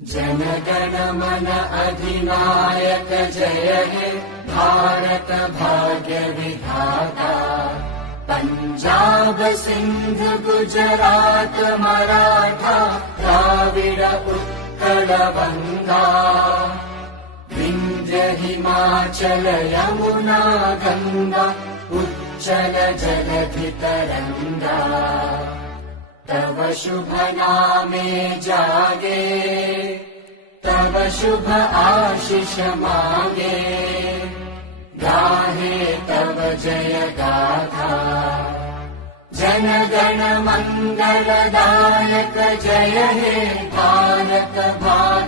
जनगण मन अधिनायक जय हे भारत भाग्य विधाता। पंजाब सिंध गुजरात मराठा द्राविड उत्कल बंगा। विंध्य हिमाचल यमुना गंगा उच्चल जलधि तरंगा। तव शुभ नामे जागे तव शुभ आशीष मांगे। गाहे तव जय गाथा जन गण मंगलदायक जय हे भारत भाग्य